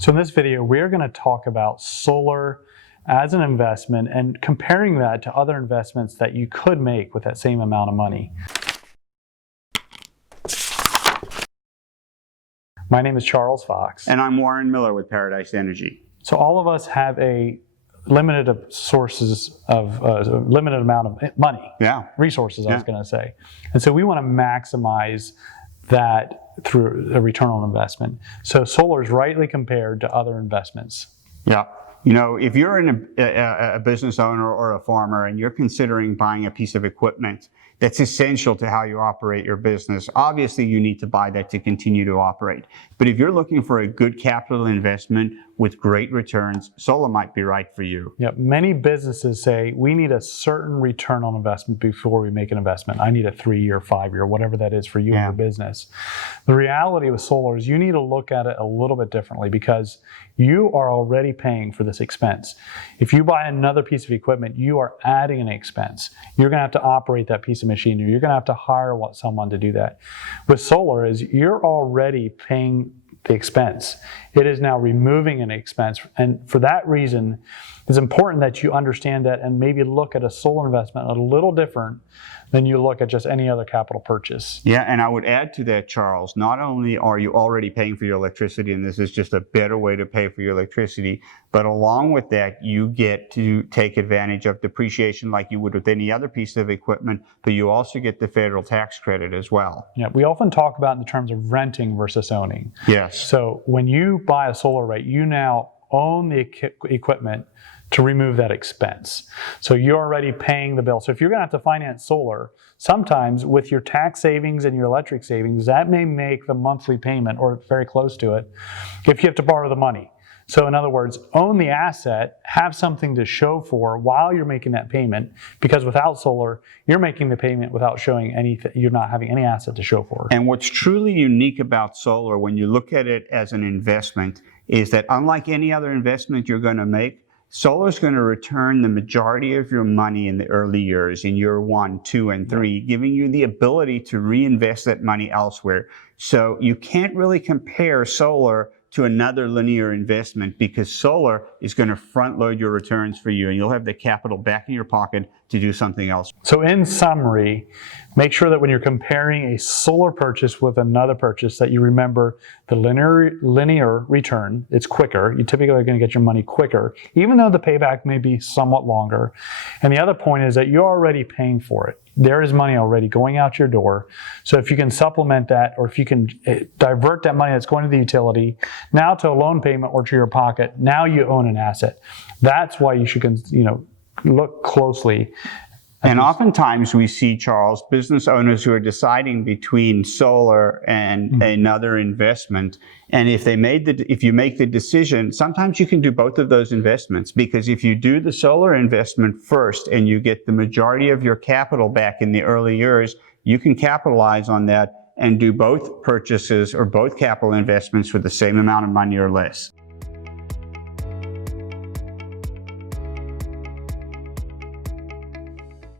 So in this video, we're going to talk about solar as an investment and comparing that to other investments that you could make with that same amount of money. My name is Charles Fox. And I'm Warren Miller with Paradise Energy. So all of us have a limited sources of limited amount of money, resources, I was going to say. And so we want to maximize that through a return on investment. So solar is rightly compared to other investments. Yeah. You know, if you're a business owner or a farmer and you're considering buying a piece of equipment that's essential to how you operate your business, obviously you need to buy that to continue to operate. But if you're looking for a good capital investment with great returns, solar might be right for you. Yeah, many businesses say we need a certain return on investment before we make an investment. I need a 3-year, 5-year, whatever that is for you and your business. The reality with solar is you need to look at it a little bit differently because you are already paying for this expense. If you buy another piece of equipment, you are adding an expense. You're going to have to operate that piece of machinery. You're going to have to hire someone to do that. With solar is you're already paying the expense. It is now removing an expense. And for that reason, it's important that you understand that and maybe look at a solar investment a little different than you look at just any other capital purchase. Yeah, and I would add to that, Charles, not only are you already paying for your electricity, and this is just a better way to pay for your electricity, but along with that, you get to take advantage of depreciation like you would with any other piece of equipment, but you also get the federal tax credit as well. Yeah, we often talk about in terms of renting versus owning. Yes. So when you buy a solar array, you now own the equipment to remove that expense. So you're already paying the bill. So if you're going to have to finance solar, sometimes with your tax savings and your electric savings, that may make the monthly payment or very close to it if you have to borrow the money. So in other words, own the asset, have something to show for while you're making that payment, because without solar, you're making the payment without showing anything, you're not having any asset to show for. And what's truly unique about solar when you look at it as an investment is that unlike any other investment you're going to make, solar is going to return the majority of your money in the early years, in year 1, 2, and 3, giving you the ability to reinvest that money elsewhere. So you can't really compare solar to another linear investment because solar is going to front load your returns for you and you'll have the capital back in your pocket to do something else. So in summary, make sure that when you're comparing a solar purchase with another purchase that you remember the linear return. It's quicker. You typically are going to get your money quicker, even though the payback may be somewhat longer. And the other point is that you're already paying for it. There is money already going out your door. So if you can supplement that, or if you can divert that money that's going to the utility now to a loan payment or to your pocket, now you own an asset. That's why you should, look closely. And oftentimes we see, Charles, business owners who are deciding between solar and another investment. And if you make the decision, sometimes you can do both of those investments, because if you do the solar investment first and you get the majority of your capital back in the early years, you can capitalize on that and do both purchases or both capital investments for the same amount of money or less.